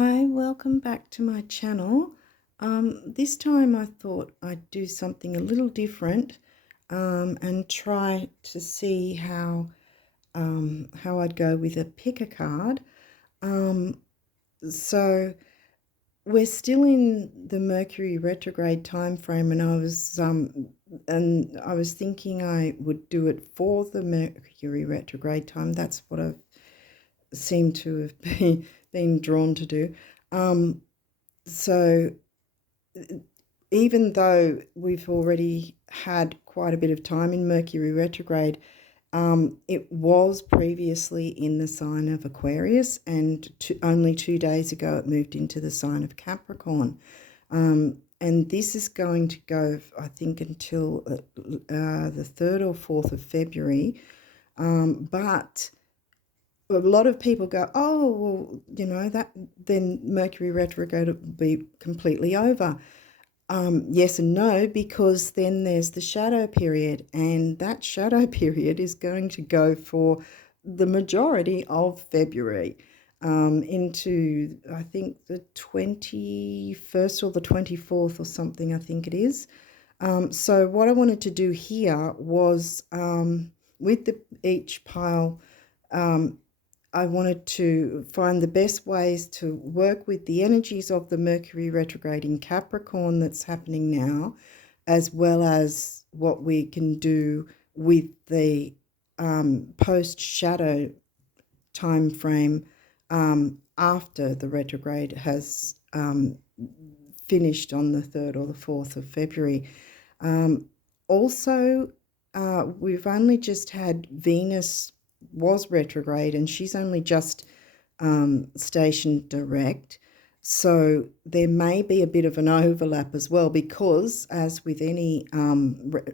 Hi, welcome back to my channel. This time I thought I'd do something a little different and try to see how I'd go with a pick a card. So we're still in the Mercury retrograde time frame, and I was thinking I would do it for the Mercury retrograde time. That's what I've seemed to have been drawn to do. So even though we've already had quite a bit of time in Mercury retrograde, it was previously in the sign of Aquarius, and only 2 days ago it moved into the sign of Capricorn. And this is going to go, I think, until the 3rd or 4th of February. But a lot of people go, oh, well, you know, that then Mercury retrograde will be completely over. Yes and no, because then there's the shadow period, and that shadow period is going to go for the majority of February, into, I think, the 21st or the 24th or something, I think it is. So what I wanted to do here was, with each pile, I wanted to find the best ways to work with the energies of the Mercury retrograde in Capricorn that's happening now, as well as what we can do with the post-shadow time frame after the retrograde has finished on the 3rd or the 4th of February. Also, we've only just had Venus was retrograde, and she's only just stationed direct. So there may be a bit of an overlap as well, because as with any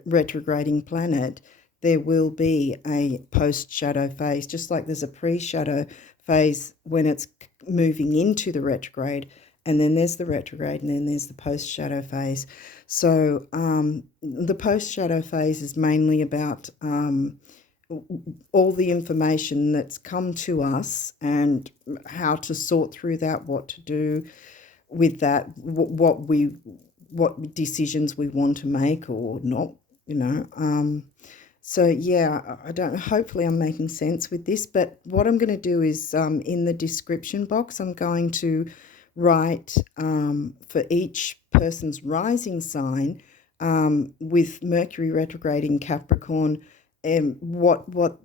retrograding planet, there will be a post-shadow phase, just like there's a pre-shadow phase when it's moving into the retrograde, and then there's the retrograde, and then there's the post-shadow phase. So the post-shadow phase is mainly about all the information that's come to us and how to sort through that, what to do with that, what decisions we want to make or not, you know. So yeah, I don't, hopefully I'm making sense with this, but what I'm going to do is, in the description box, I'm going to write for each person's rising sign, with Mercury retrograde in Capricorn, and what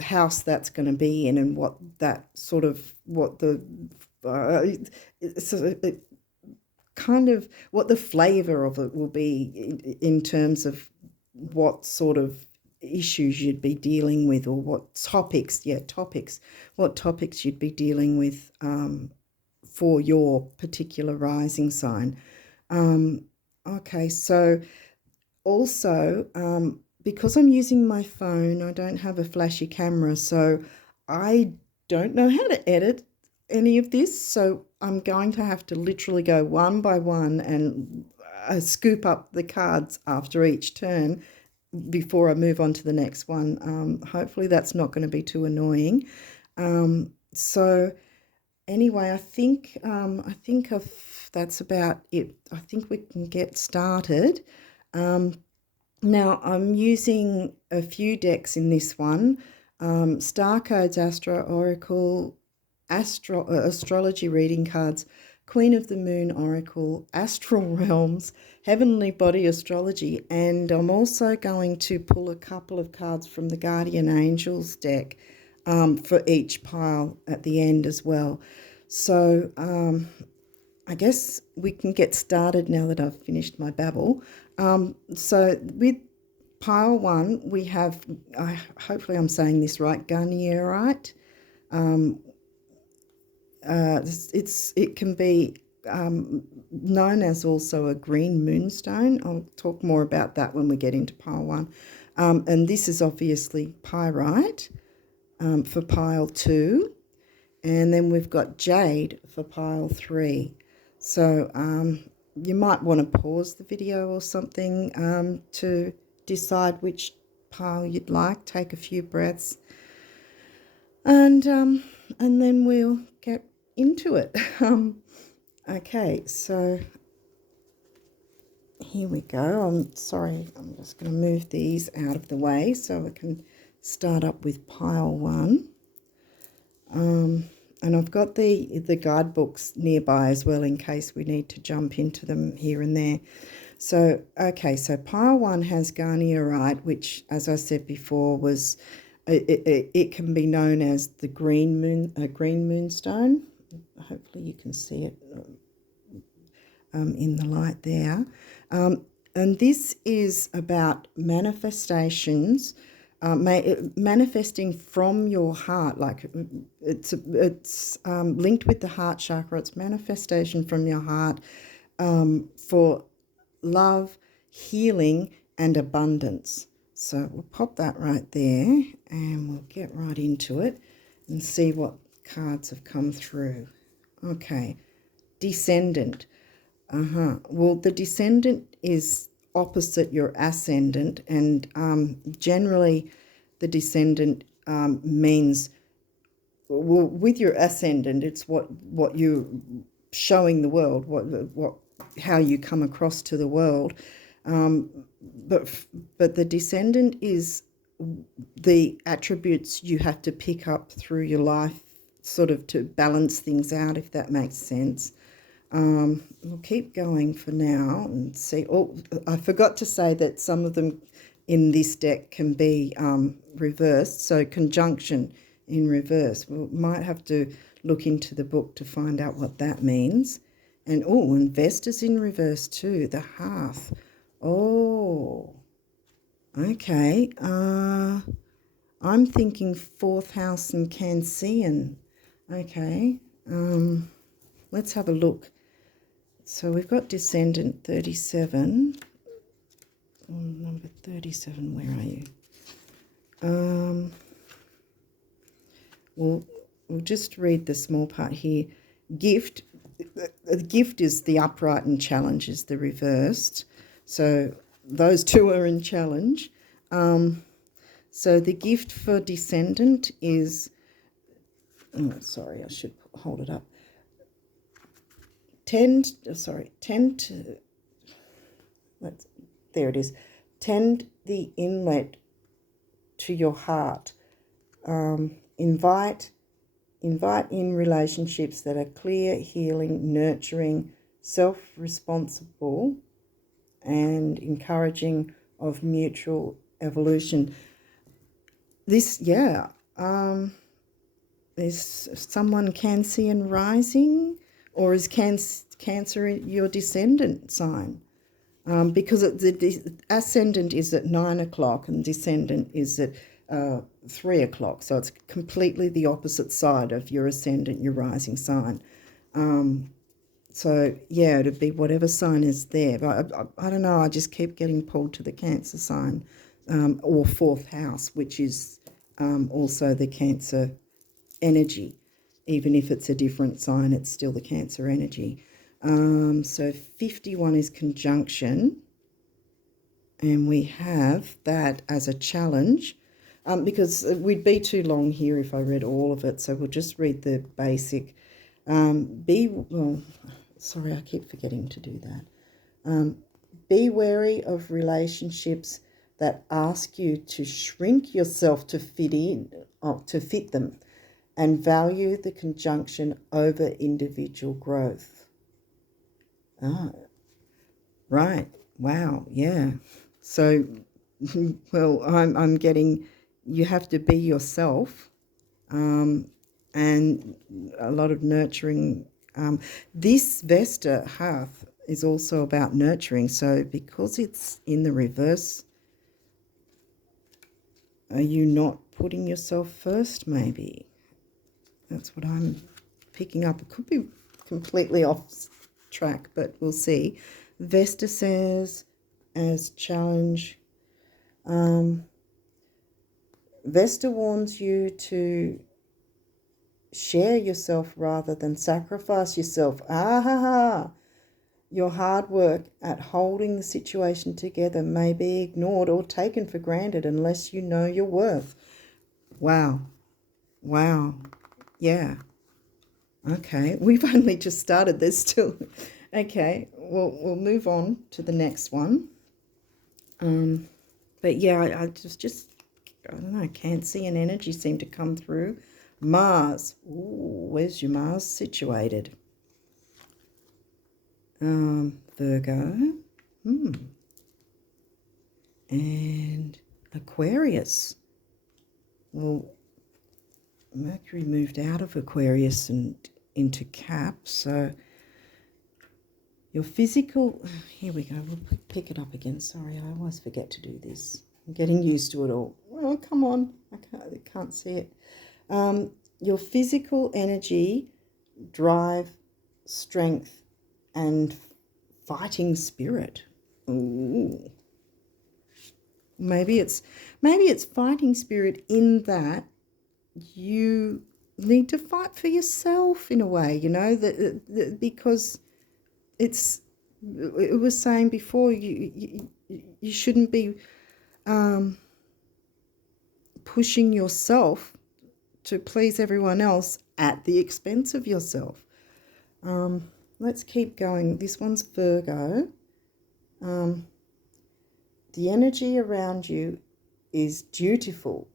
house that's going to be in, and what that sort of, what the kind of what the flavor of it will be in terms of what sort of issues you'd be dealing with, or what topics, what topics you'd be dealing with for your particular rising sign. Okay, so also, because I'm using my phone, I don't have a flashy camera, so I don't know how to edit any of this. So I'm going to have to literally go one by one and scoop up the cards after each turn before I move on to the next one. Hopefully that's not going to be too annoying. So anyway, I think that's about it. I think we can get started. Now, I'm using a few decks in this one. Star Codes, Astro Oracle, Astrology Reading Cards, Queen of the Moon Oracle, Astral Realms, Heavenly Body Astrology, and I'm also going to pull a couple of cards from the Guardian Angels deck for each pile at the end as well. So I guess we can get started now that I've finished my babble. So with pile 1, we have, hopefully I'm saying this right, Garnierite. It can be known as also a green moonstone. I'll talk more about that when we get into pile 1. And this is obviously pyrite for pile 2. And then we've got jade for pile 3. So you might want to pause the video or something to decide which pile you'd like. Take a few breaths, and then we'll get into it. Okay, so here we go. I'm sorry, I'm just going to move these out of the way so we can start up with pile 1. And I've got the guidebooks nearby as well in case we need to jump into them here and there. So, okay, so pile 1 has garnierite, which, as I said before, was it can be known as the green moonstone. Hopefully you can see it in the light there. And this is about manifestations, manifesting from your heart. Like it's linked with the heart chakra. It's manifestation from your heart for love, healing, and abundance. So we'll pop that right there and we'll get right into it and see what cards have come through. Okay, Descendant. Well, the Descendant is opposite your Ascendant, and generally the Descendant means, well, with your Ascendant, it's what you're showing the world, how you come across to the world. But the Descendant is the attributes you have to pick up through your life, sort of to balance things out, if that makes sense. We'll keep going for now and see. Oh, I forgot to say that some of them in this deck can be reversed. So conjunction in reverse. We might have to look into the book to find out what that means. And oh, investors in reverse too. The Hearth. Oh, okay. I'm thinking 4th house and Cancean. Okay. Let's have a look. So we've got Descendant 37. Number 37, where are you? We'll just read the small part here. Gift. The gift is the upright and challenge is the reversed. So those two are in challenge. So the gift for Descendant is, oh, sorry, I should hold it up. Tend to, there it is. Tend the inlet to your heart. Invite in relationships that are clear, healing, nurturing, self-responsible, and encouraging of mutual evolution. This, yeah, is someone Cancean Rising, or is Cancer your Descendant sign? Because the Ascendant is at 9 o'clock and Descendant is at 3 o'clock. So it's completely the opposite side of your Ascendant, your rising sign. So, yeah, it'd be whatever sign is there. But I don't know, I just keep getting pulled to the Cancer sign, or 4th house, which is also the Cancer energy. Even if it's a different sign, it's still the Cancer energy. So 51 is conjunction. And we have that as a challenge, because we'd be too long here if I read all of it. So we'll just read the basic. Sorry, I keep forgetting to do that. Be wary of relationships that ask you to shrink yourself to fit them, and value the conjunction over individual growth. Right. Wow. Yeah. So, well, I'm getting, you have to be yourself, and a lot of nurturing. This Vesta Hearth is also about nurturing. So because it's in the reverse, are you not putting yourself first, maybe? That's what I'm picking up. It could be completely off track, but we'll see. Vesta says, as challenge, Vesta warns you to share yourself rather than sacrifice yourself. Your hard work at holding the situation together may be ignored or taken for granted unless you know your worth. Wow. Yeah. Okay, we've only just started. There's still... Okay, we'll move on to the next one. But yeah, I just, I don't know, Cancean energy seemed to come through. Mars. Ooh, where's your Mars situated? Virgo. And Aquarius. Well, Mercury moved out of Aquarius and into Cap, so your physical... Here we go. We'll pick it up again. Sorry, I always forget to do this. I'm getting used to it all. Oh, come on. I can't see it. Your physical energy, drive, strength, and fighting spirit. Ooh. Maybe it's fighting spirit in that you need to fight for yourself in a way, you know, that because it was saying before, you shouldn't be pushing yourself to please everyone else at the expense of yourself. Let's keep going. This one's Virgo. The energy around you is dutiful,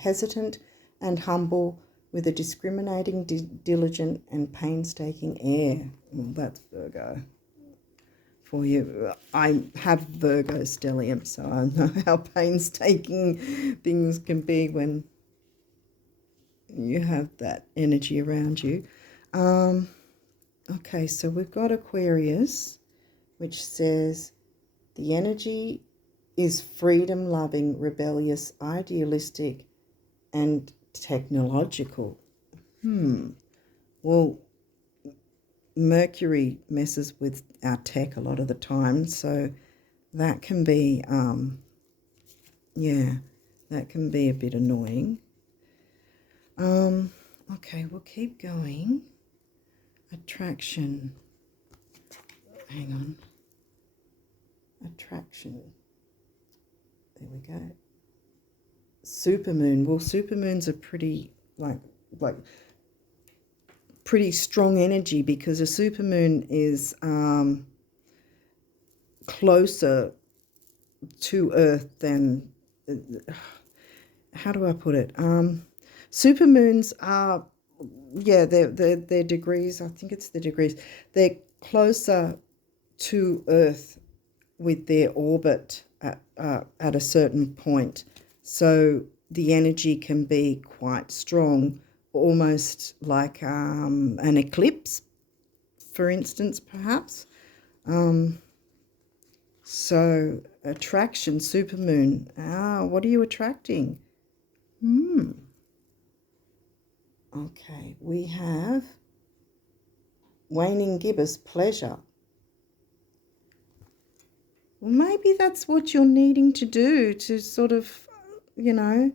hesitant and humble, with a discriminating, diligent and painstaking air. Well, that's Virgo for you. I have Virgo stellium, so I know how painstaking things can be when you have that energy around you. Okay, so we've got Aquarius, which says the energy is freedom-loving, rebellious, idealistic, and technological. Well, Mercury messes with our tech a lot of the time, so that can be, that can be a bit annoying. Okay, we'll keep going. Attraction. Hang on. Attraction. There we go. Supermoon. Well, supermoons are pretty like pretty strong energy, because a supermoon is closer to Earth than, how do I put it? Supermoons are, yeah, they're degrees. I think it's the degrees. They're closer to Earth with their orbit at a certain point. So the energy can be quite strong, almost like an eclipse, for instance, perhaps. So attraction, supermoon. What are you attracting? Okay, we have waning gibbous, pleasure. Well, maybe that's what you're needing to do to sort of, you know,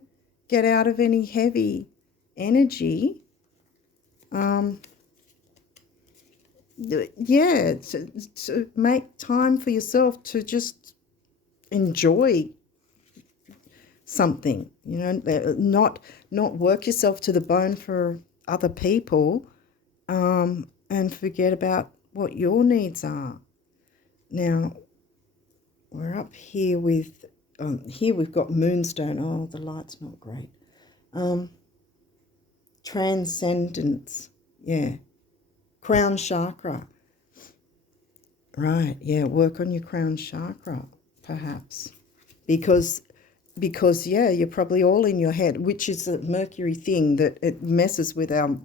get out of any heavy energy. Yeah, to make time for yourself to just enjoy something, you know, not work yourself to the bone for other people, and forget about what your needs are. Now, we're up here with, here we've got moonstone. Oh, the light's not great. Transcendence, yeah. Crown chakra. Right, yeah, work on your crown chakra, perhaps. Because yeah, you're probably all in your head, which is a Mercury thing, that it messes with our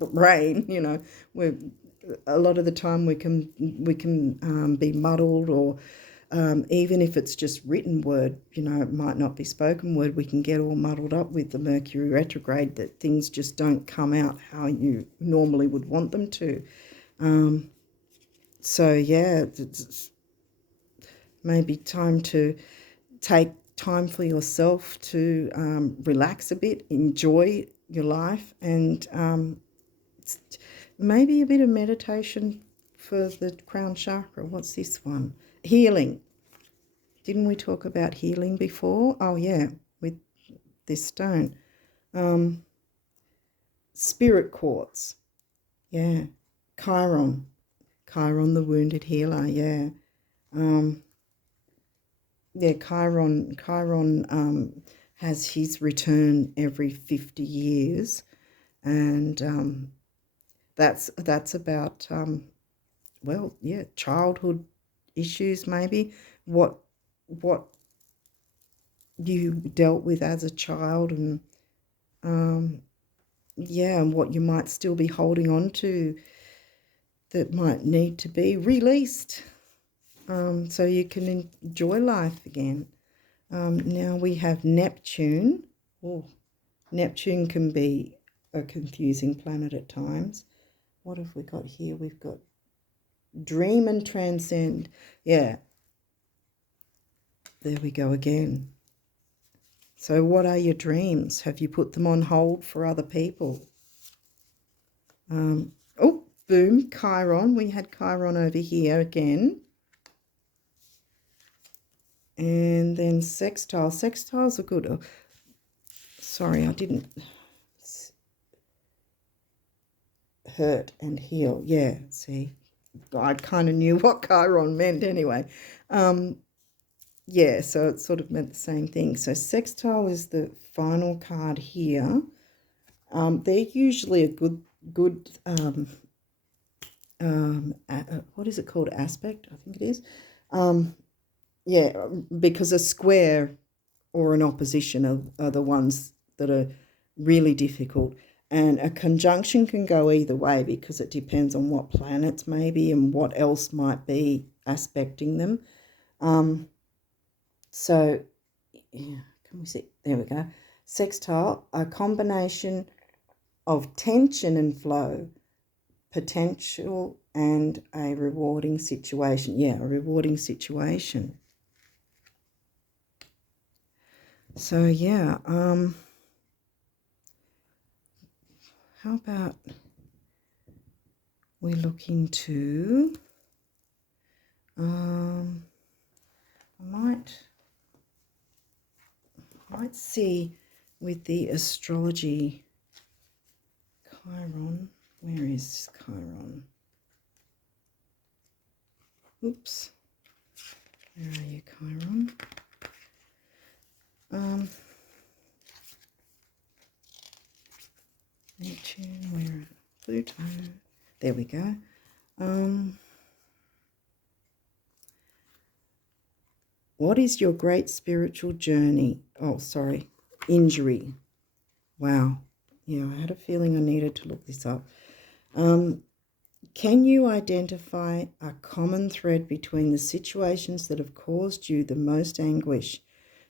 brain, you know. We're, a lot of the time we can be muddled, or even if it's just written word, you know, it might not be spoken word, we can get all muddled up with the Mercury retrograde, that things just don't come out how you normally would want them to. So yeah, it's maybe time to take time for yourself to relax a bit, enjoy your life, and maybe a bit of meditation for the crown chakra. What's this one? Healing. Didn't we talk about healing before? Oh yeah, with this stone. spirit quartz. Yeah. Chiron. Chiron, the wounded healer. Yeah. Yeah, Chiron has his return every 50 years. And that's about, well, yeah, childhood issues maybe. What you dealt with as a child, and yeah, and what you might still be holding on to that might need to be released, so you can enjoy life again. Now we have Neptune. Oh, Neptune can be a confusing planet at times. What have we got here? We've got dream and transcend. Yeah, there we go again. So what are your dreams? Have you put them on hold for other people? Oh, boom, Chiron. We had Chiron over here again. And then sextile. Sextiles are good. Oh, sorry, I didn't. Hurt and heal. Yeah, see. I kind of knew what Chiron meant anyway. Yeah, so it sort of meant the same thing. So sextile is the final card here. They're usually a good what is it called? Aspect, I think it is. Yeah, because a square or an opposition are the ones that are really difficult. And a conjunction can go either way because it depends on what planets maybe and what else might be aspecting them. So, yeah, can we see? There we go. Sextile, a combination of tension and flow, potential and a rewarding situation. Yeah, a rewarding situation. So, yeah, how about we look into, I might see with the astrology, Chiron. Where is Chiron? Oops. Where are you, Chiron? Neptune, where? Pluto. There we go. What is your great spiritual journey? Oh, sorry. Injury. Wow. Yeah, I had a feeling I needed to look this up. Can you identify a common thread between the situations that have caused you the most anguish?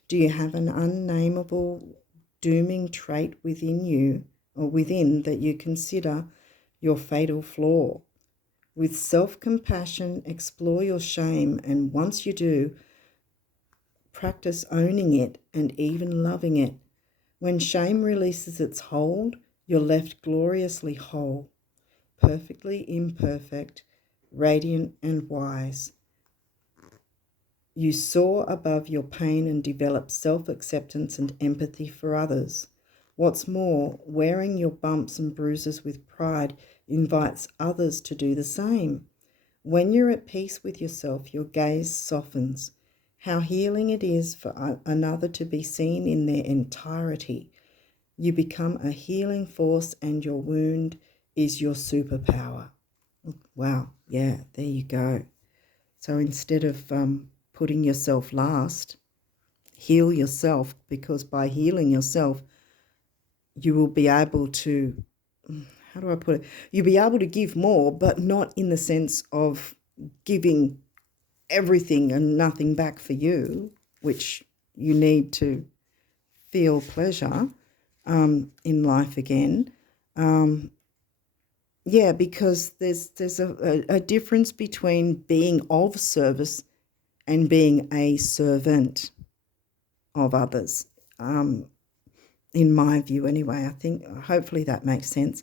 Do you have an unnameable, dooming trait within you or within that you consider your fatal flaw? With self-compassion, explore your shame, and once you do, practice owning it and even loving it. When shame releases its hold, you're left gloriously whole, perfectly imperfect, radiant and wise. You soar above your pain and develop self-acceptance and empathy for others. What's more, wearing your bumps and bruises with pride invites others to do the same. When you're at peace with yourself, your gaze softens. How healing it is for another to be seen in their entirety. You become a healing force and your wound is your superpower. Wow, yeah, there you go. So instead of putting yourself last, heal yourself, because by healing yourself, you will be able to, how do I put it? You'll be able to give more, but not in the sense of giving everything and nothing back for you, which you need to feel pleasure in life again. Yeah, because there's a difference between being of service and being a servant of others. In my view anyway, I think hopefully that makes sense.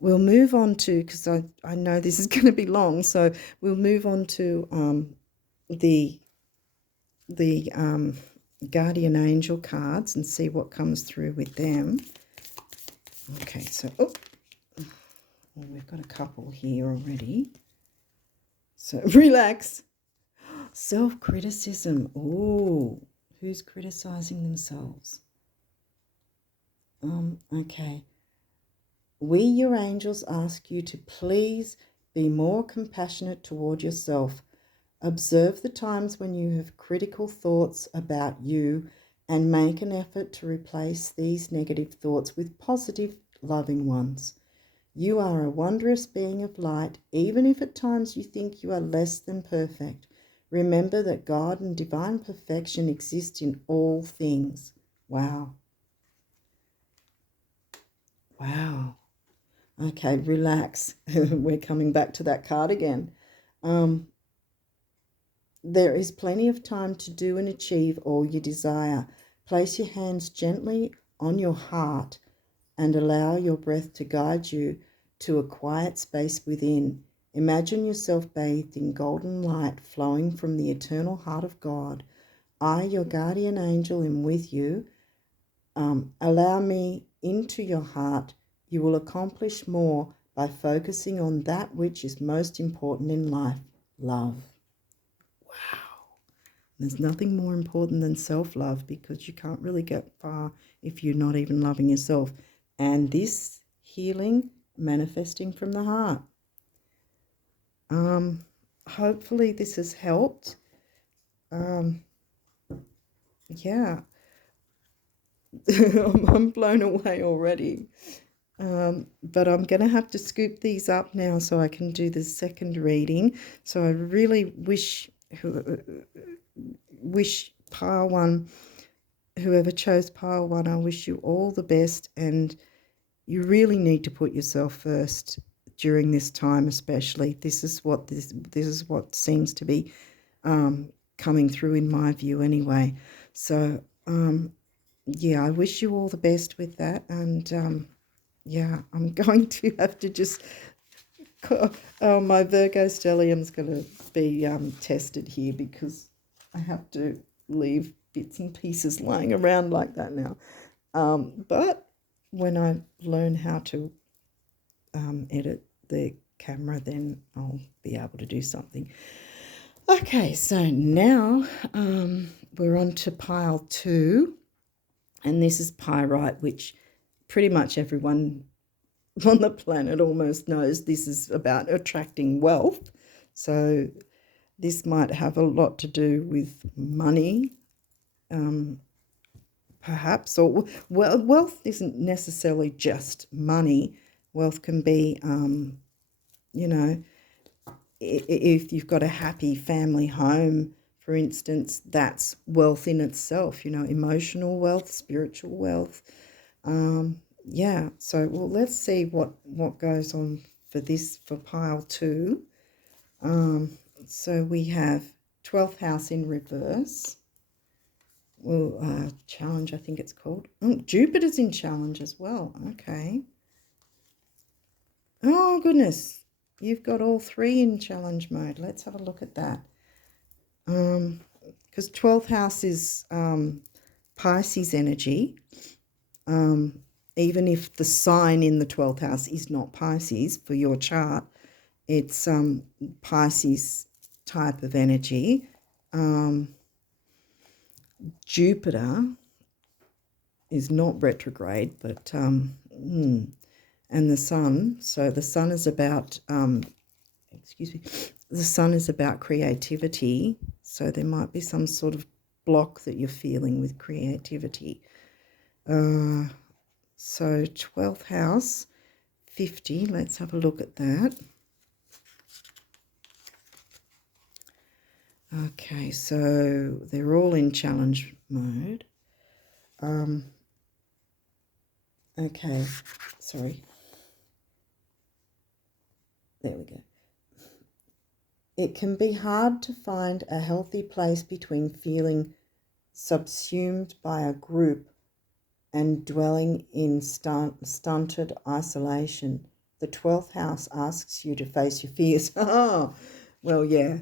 We'll move on to, because I know this is going to be long, so we'll move on to the guardian angel cards and see what comes through with them. Okay, so Well, we've got a couple here already. So relax. Self-criticism. Ooh, who's criticizing themselves? Okay. We, your angels, ask you to please be more compassionate toward yourself. Observe the times when you have critical thoughts about you and make an effort to replace these negative thoughts with positive, loving ones. You are a wondrous being of light, even if at times you think you are less than perfect. Remember that God and divine perfection exist in all things. Wow. Wow. Okay, relax. We're coming back to that card again. There is plenty of time to do and achieve all you desire. Place your hands gently on your heart and allow your breath to guide you to a quiet space within. Imagine yourself bathed in golden light flowing from the eternal heart of God. I, your guardian angel, am with you. Allow me into your heart. You will accomplish more by focusing on that which is most important in life, love. Wow. There's nothing more important than self-love, because you can't really get far if you're not even loving yourself. And this healing manifesting from the heart. Hopefully this has helped. Yeah. I'm blown away already. But I'm going to have to scoop these up now so I can do the second reading. So I really wish pile one, whoever chose pile one, I wish you all the best, and you really need to put yourself first during this time, especially. This is what seems to be coming through in my view anyway. So yeah, I wish you all the best with that, and yeah, I'm going to have to just my Virgo stellium's going to be tested here, because I have to leave bits and pieces lying around like that now. But when I learn how to edit the camera, then I'll be able to do something. Okay, so now we're on to pile 2, and this is pyrite, which pretty much everyone on the planet almost knows. This is about attracting wealth. So this might have a lot to do with money, perhaps, or well, wealth isn't necessarily just money. Wealth can be, you know, if you've got a happy family home, for instance, that's wealth in itself, you know, emotional wealth, spiritual wealth. Yeah, so, well, let's see what goes on for pile 2. So we have 12th house in reverse. Well, challenge, I think it's called. Oh, Jupiter's in challenge as well. Okay. Oh, goodness. You've got all 3 in challenge mode. Let's have a look at that. Because 12th house is Pisces energy. Even if the sign in the 12th house is not Pisces for your chart, it's Pisces type of energy. Jupiter is not retrograde, but and the sun. So the sun is about the sun is about creativity. So there might be some sort of block that you're feeling with creativity. So 12th house, 50. Let's have a look at that. Okay, so they're all in challenge mode. Okay, sorry. There we go. It can be hard to find a healthy place between feeling subsumed by a group and dwelling in stunted isolation. The 12th house asks you to face your fears. Oh, well, yeah.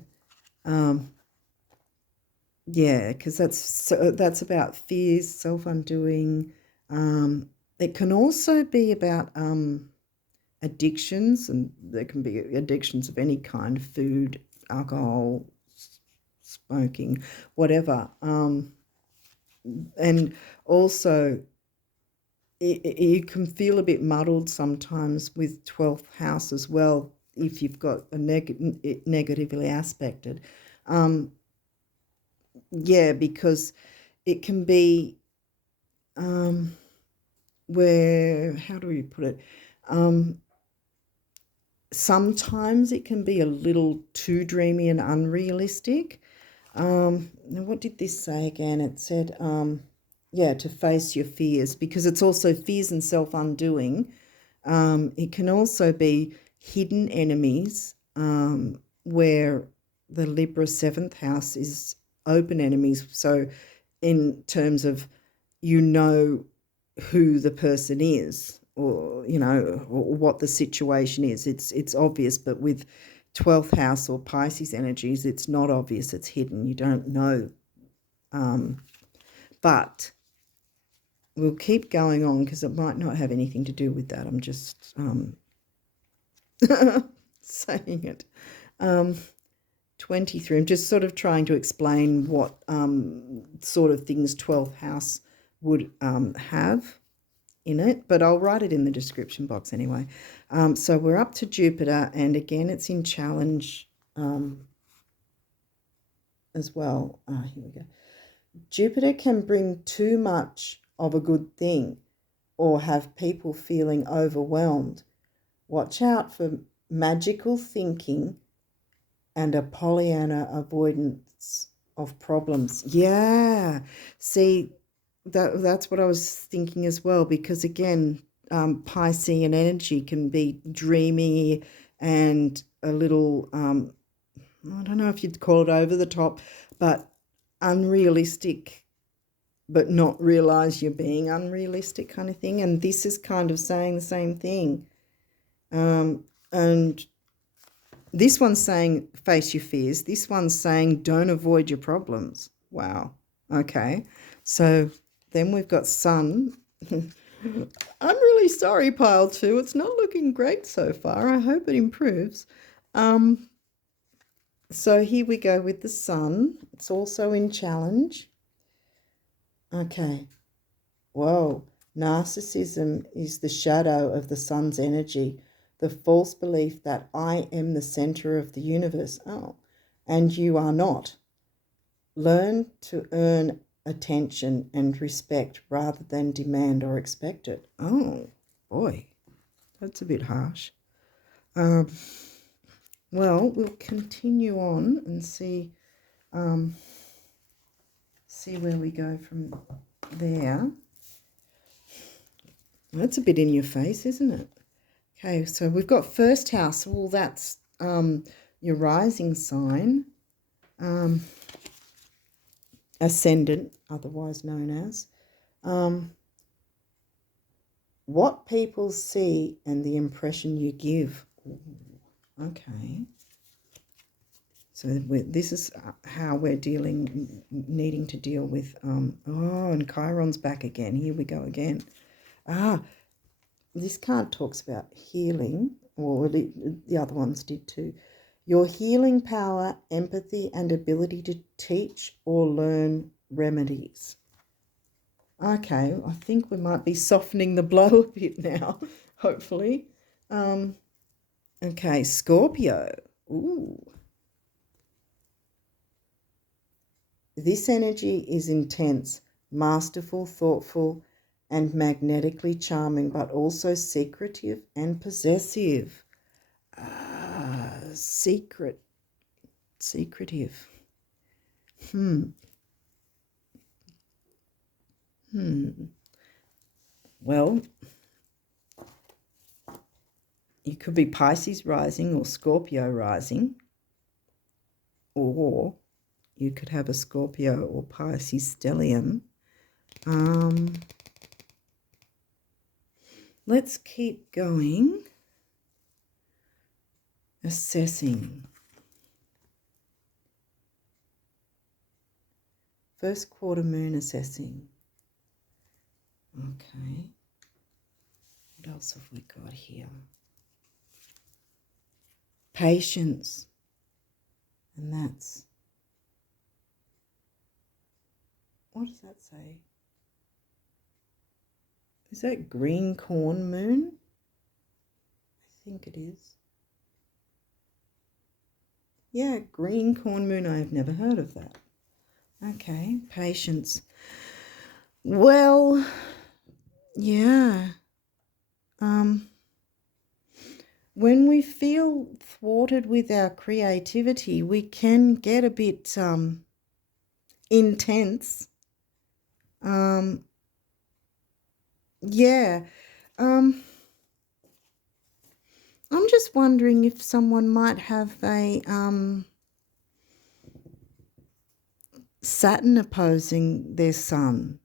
Yeah, because that's about fears, self-undoing. It can also be about addictions, and there can be addictions of any kind, food, alcohol, smoking, whatever. And also you can feel a bit muddled sometimes with 12th house as well if you've got a negatively aspected. Yeah, because it can be where, how do we put it? Sometimes it can be a little too dreamy and unrealistic. Now, what did this say again? It said, yeah, to face your fears, because it's also fears and self-undoing. It can also be hidden enemies, where the Libra 7th house is open enemies. So in terms of, you know, who the person is, or, you know, or what the situation is. It's obvious, but with 12th house or Pisces energies, it's not obvious, it's hidden. You don't know. But we'll keep going on because it might not have anything to do with that. I'm just saying it. 23, I'm just sort of trying to explain what sort of things 12th house would have in it, but I'll write it in the description box anyway. So we're up to Jupiter, and again it's in challenge as well. Here we go. Jupiter can bring too much of a good thing or have people feeling overwhelmed. Watch out for magical thinking and a Pollyanna avoidance of problems. Yeah, see, that's what I was thinking as well, because again, Piscean energy can be dreamy and a little, I don't know if you'd call it over the top, but unrealistic, but not realize you're being unrealistic kind of thing. And this is kind of saying the same thing. And this one's saying face your fears. This one's saying don't avoid your problems. Wow. Okay. So then we've got Sun. I'm really sorry, pile 2. It's not looking great so far. I hope it improves. So here we go with the Sun. It's also in challenge. Okay. Whoa. Narcissism is the shadow of the Sun's energy, the false belief that I am the center of the universe. Oh, and you are not. Learn to earn attention and respect rather than demand or expect it. Oh, boy, that's a bit harsh. Well, we'll continue on and see where we go from there. That's a bit in your face, isn't it? Okay, so we've got first house. Well, that's your rising sign. Ascendant, otherwise known as. What people see and the impression you give. Ooh, okay. So this is how we're needing to deal with, oh, and Chiron's back again. Here we go again. This card talks about healing, or the other ones did too. Your healing power, empathy, and ability to teach or learn remedies. Okay, I think we might be softening the blow a bit now, hopefully. Okay, Scorpio. Ooh. This energy is intense, masterful, thoughtful, and magnetically charming, but also secretive and possessive. Secretive. Well, you could be Pisces rising or Scorpio rising, or you could have a Scorpio or Pisces stellium. Let's keep going. Assessing. First quarter moon assessing. Okay. What else have we got here? patience. And that's, what does that say? Is that green corn moon? I think it is. Yeah, green corn moon. I have never heard of that. Okay, patience. Well, yeah. When we feel thwarted with our creativity, we can get a bit intense. Yeah. I'm just wondering if someone might have a Saturn opposing their sun,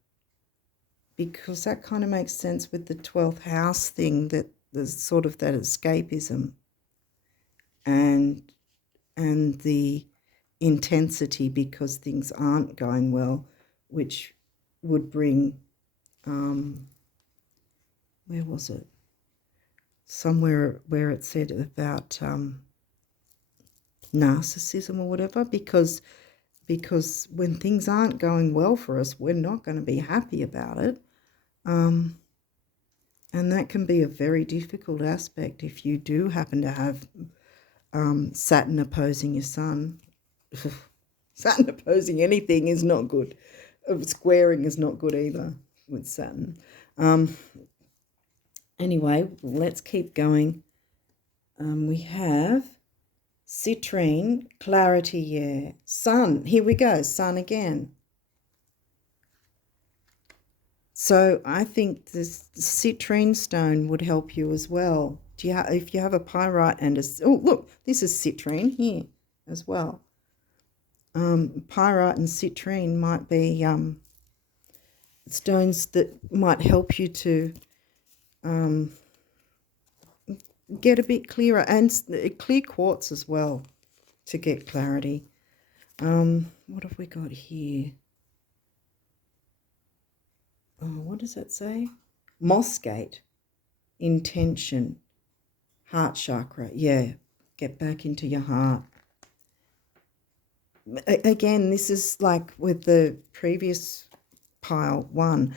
because that kind of makes sense with the 12th house thing, that there's sort of that escapism and the intensity because things aren't going well, which would bring, where was it? Somewhere where it said about narcissism or whatever, because when things aren't going well for us, we're not going to be happy about it. And that can be a very difficult aspect if you do happen to have Saturn opposing your sun. Saturn opposing anything is not good. Squaring is not good either with Saturn. Anyway, let's keep going. We have citrine, clarity, yeah. Sun, here we go, sun again. So I think this citrine stone would help you as well. If you have a pyrite and a, oh look, this is citrine here as well. Pyrite and citrine might be stones that might help you to get a bit clearer, and clear quartz as well to get clarity. What have we got here? Oh, what does that say? Moss gate, intention, heart chakra. Yeah, get back into your heart. Again, this is like with the previous pile one.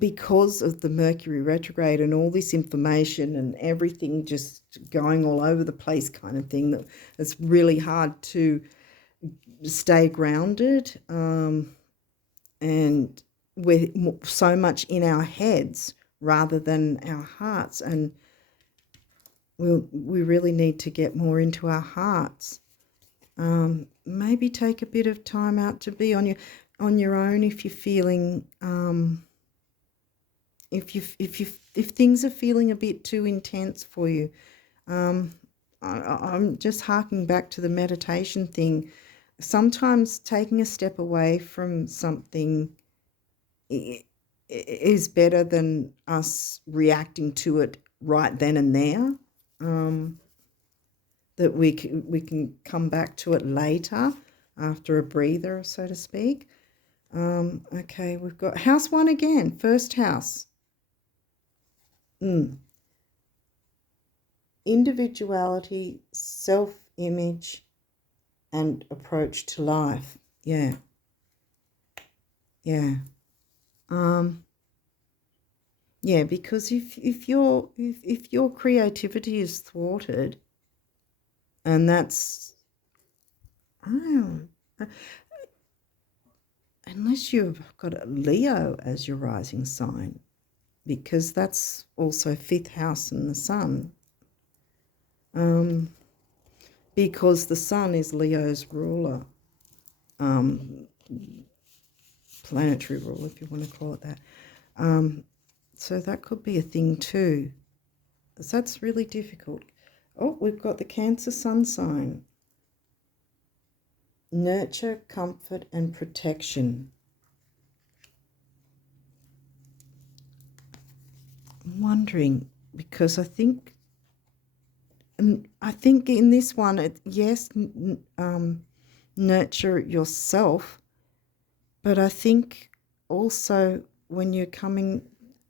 Because of the Mercury retrograde and all this information and everything just going all over the place kind of thing, that it's really hard to stay grounded, and we're so much in our heads rather than our hearts, and we really need to get more into our hearts. Maybe take a bit of time out to be on your own if you're feeling if things are feeling a bit too intense for you. I'm just harking back to the meditation thing. Sometimes taking a step away from something is better than us reacting to it right then and there. That we can come back to it later after a breather, so to speak. Okay, we've got house one again, first house. Individuality, self-image, and approach to life. Yeah. Yeah. Yeah, because if your creativity is thwarted, and that's, unless you've got a Leo as your rising sign, because that's also 5th house in the sun. Because the sun is Leo's ruler, planetary ruler, if you want to call it that. So that could be a thing too. So that's really difficult. Oh, we've got the Cancer sun sign. Nurture, comfort, and protection. I'm wondering, because I think in this one, yes, nurture yourself, but I think also when you're coming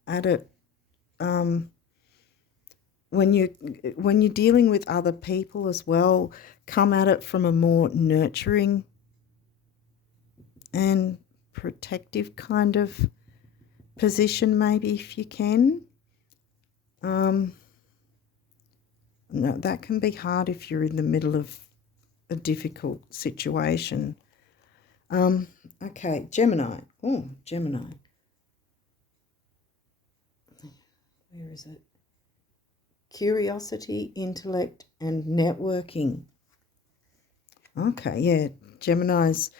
at it when you're dealing with other people as well, come at it from a more nurturing and protective kind of position, maybe, if you can. No, that can be hard if you're in the middle of a difficult situation. Okay, Gemini. Oh, Gemini. Where is it? Curiosity, intellect, and networking. Okay, yeah, Gemini's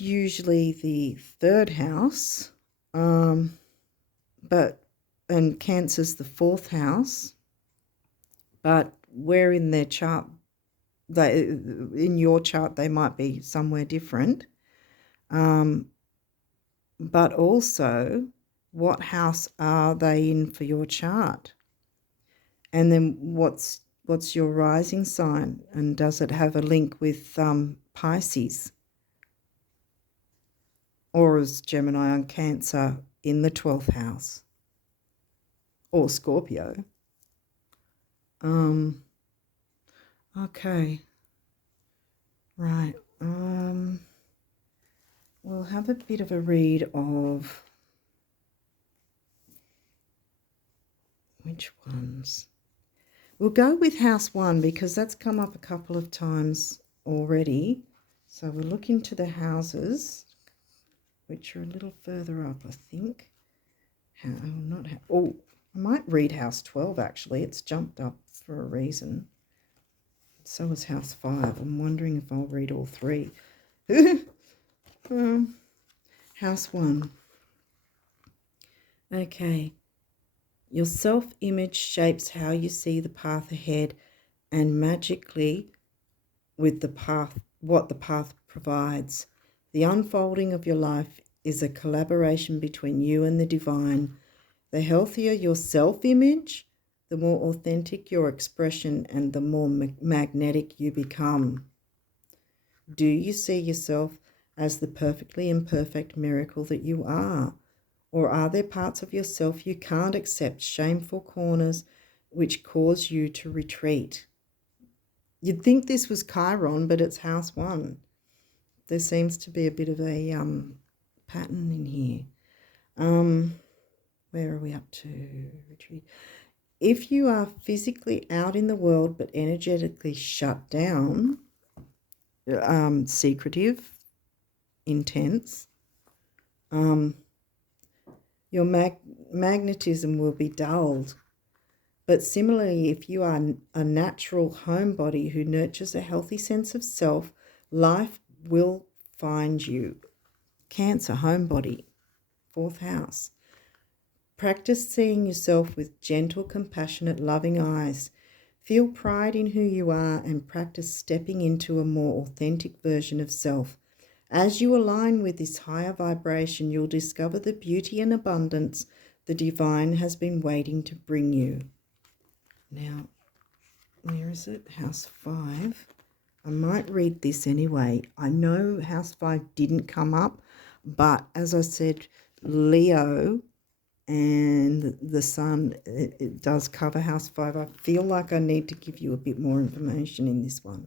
usually the third house, and Cancer's the fourth house, but where in their chart, in your chart, they might be somewhere different. But also, what house are they in for your chart? And then what's your rising sign? And does it have a link with Pisces? Or is Gemini on Cancer in the 12th house? Or Scorpio? Okay. Right. We'll have a bit of a read of which ones. We'll go with house 1 because that's come up a couple of times already. So we'll look into the houses, which are a little further up, I think. I might read house 12 actually. It's jumped up for a reason. So is house 5. I'm wondering if I'll read all 3. House 1. Okay. Your self-image shapes how you see the path ahead and magically with the path, what the path provides. The unfolding of your life is a collaboration between you and the divine. The healthier your self-image, the more authentic your expression and the more magnetic you become. Do you see yourself as the perfectly imperfect miracle that you are? Or are there parts of yourself you can't accept, shameful corners which cause you to retreat? You'd think this was Chiron, but it's house 1. There seems to be a bit of a pattern in here. Where are we up to? Retreat. If you are physically out in the world but energetically shut down, secretive, intense, your magnetism will be dulled. But similarly, if you are a natural homebody who nurtures a healthy sense of self, life will find you. Cancer, homebody, 4th house. Practice seeing yourself with gentle, compassionate, loving eyes. Feel pride in who you are and practice stepping into a more authentic version of self. As you align with this higher vibration, you'll discover the beauty and abundance the divine has been waiting to bring you. Now, where is it? House 5. I might read this anyway. I know house 5 didn't come up, but as I said, Leo and the sun, it does cover house 5. I feel like I need to give you a bit more information in this one.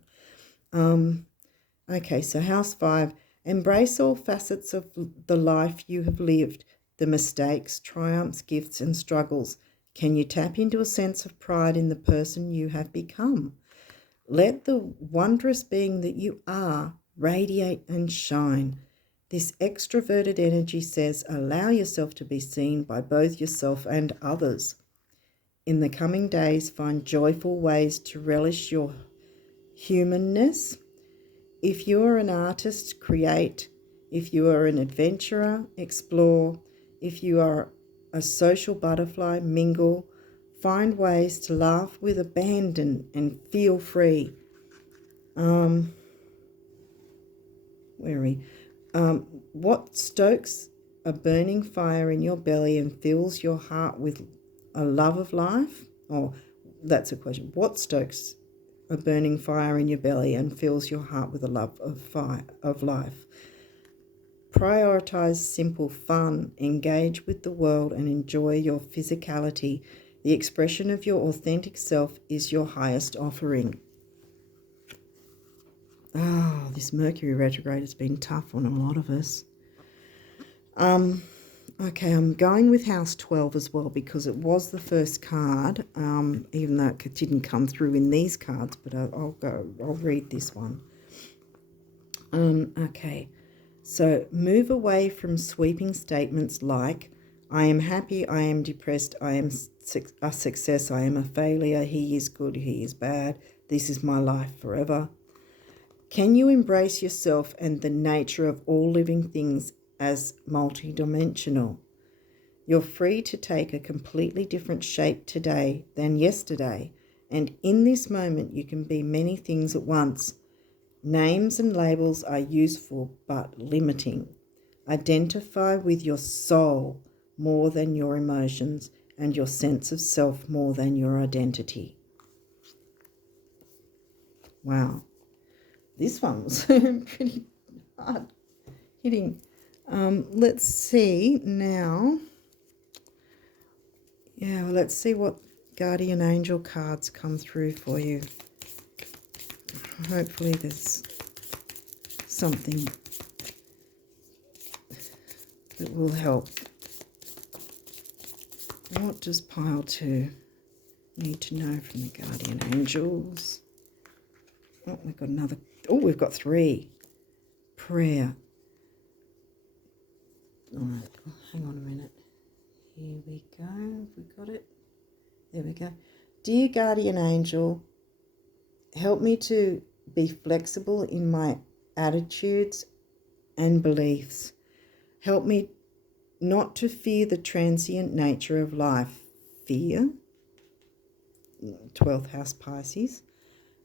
Okay, so house 5. Embrace all facets of the life you have lived, the mistakes, triumphs, gifts, and struggles. Can you tap into a sense of pride in the person you have become? Let the wondrous being that you are radiate and shine. This extroverted energy says, allow yourself to be seen by both yourself and others. In the coming days, find joyful ways to relish your humanness. If you are an artist, create. If you are an adventurer, explore. If you are a social butterfly, mingle. Find ways to laugh with abandon and feel free. Where are we? What stokes a burning fire in your belly and fills your heart with a love of life? Oh, that's a question. What stokes a burning fire in your belly and fills your heart with a love of life? Prioritize simple fun, engage with the world and enjoy your physicality. The expression of your authentic self is your highest offering. Oh, this Mercury retrograde has been tough on a lot of us. Okay, I'm going with House 12 as well because it was the first card, even though it didn't come through in these cards, but I'll read this one. Okay, so move away from sweeping statements like, I am happy, I am depressed, I am a success, I am a failure, he is good, he is bad, this is my life forever. Can you embrace yourself and the nature of all living things as multidimensional? You're free to take a completely different shape today than yesterday, and in this moment you can be many things at once. Names and labels are useful but limiting. Identify with your soul more than your emotions and your sense of self more than your identity. Wow. This one was pretty hard hitting. Let's see now. Yeah, well, let's see what guardian angel cards come through for you. Hopefully there's something that will help. What does pile 2 need to know from the guardian angels? Oh, we've got another. Oh, we've got 3. Prayer. All right, hang on a minute. Here we go. Have we got it? There we go. Dear guardian angel, help me to be flexible in my attitudes and beliefs. Help me not to fear the transient nature of life. Fear. 12th house Pisces.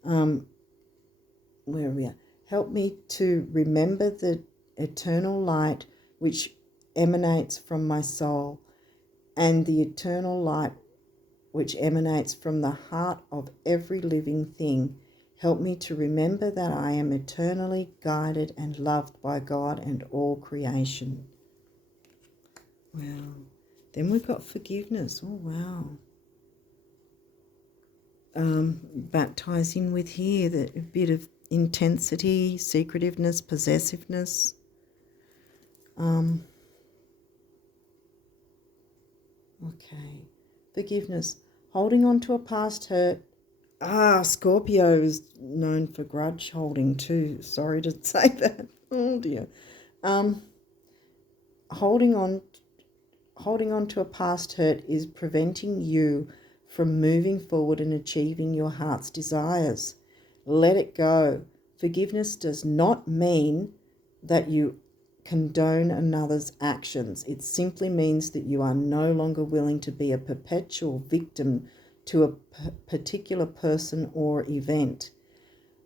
Where are we at? Help me to remember the eternal light which emanates from my soul and the eternal light which emanates from the heart of every living thing. Help me to remember that I am eternally guided and loved by God and all creation. Wow. Then we've got forgiveness. Oh, wow. That ties in with here, that a bit of intensity, secretiveness, possessiveness. Okay. Forgiveness. Holding on to a past hurt. Scorpio is known for grudge holding too. Sorry to say that. Oh dear. Holding on to a past hurt is preventing you from moving forward and achieving your heart's desires. Let it go. Forgiveness does not mean that you condone another's actions. It simply means that you are no longer willing to be a perpetual victim to a particular person or event.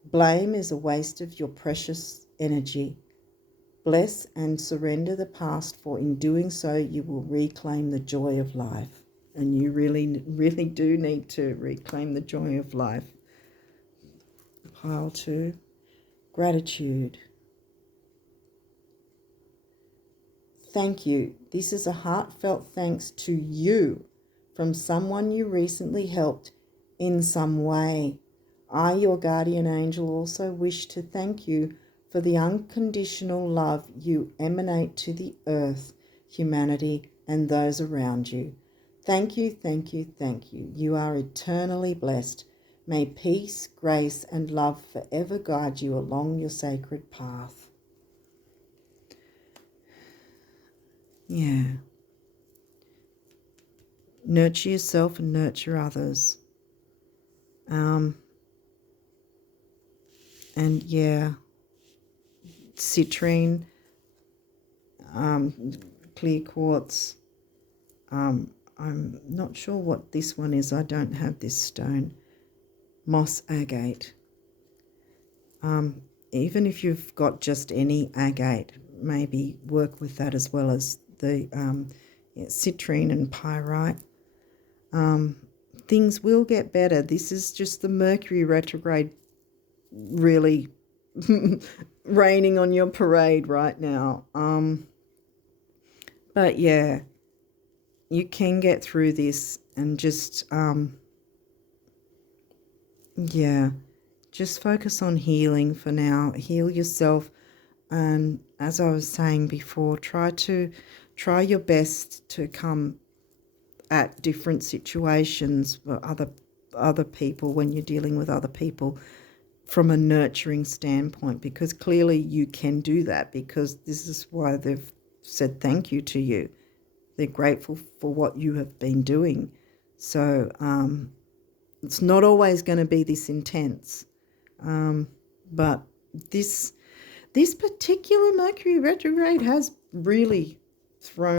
Blame is a waste of your precious energy. Bless and surrender the past, for in doing so you will reclaim the joy of life. And you really, really do need to reclaim the joy of life. Pile 2. Gratitude. Thank you. This is a heartfelt thanks to you from someone you recently helped in some way. I, your guardian angel, also wish to thank you for the unconditional love you emanate to the earth, humanity, and those around you. Thank you, thank you, thank you. You are eternally blessed. May peace, grace, and love forever guide you along your sacred path. Yeah. Nurture yourself and nurture others. And yeah, citrine, clear quartz. I'm not sure what this one is. I don't have this stone. Moss agate. Even if you've got just any agate, maybe work with that as well as the citrine and pyrite. Things will get better. This is just the Mercury retrograde really raining on your parade right now. But yeah, you can get through this, and just yeah, just focus on healing for now. Heal yourself, and as I was saying before, try your best to come at different situations for other people, when you're dealing with other people, from a nurturing standpoint, because clearly you can do that, because this is why they've said thank you to you. They're grateful for what you have been doing. So it's not always going to be this intense, but this particular Mercury retrograde has really thrown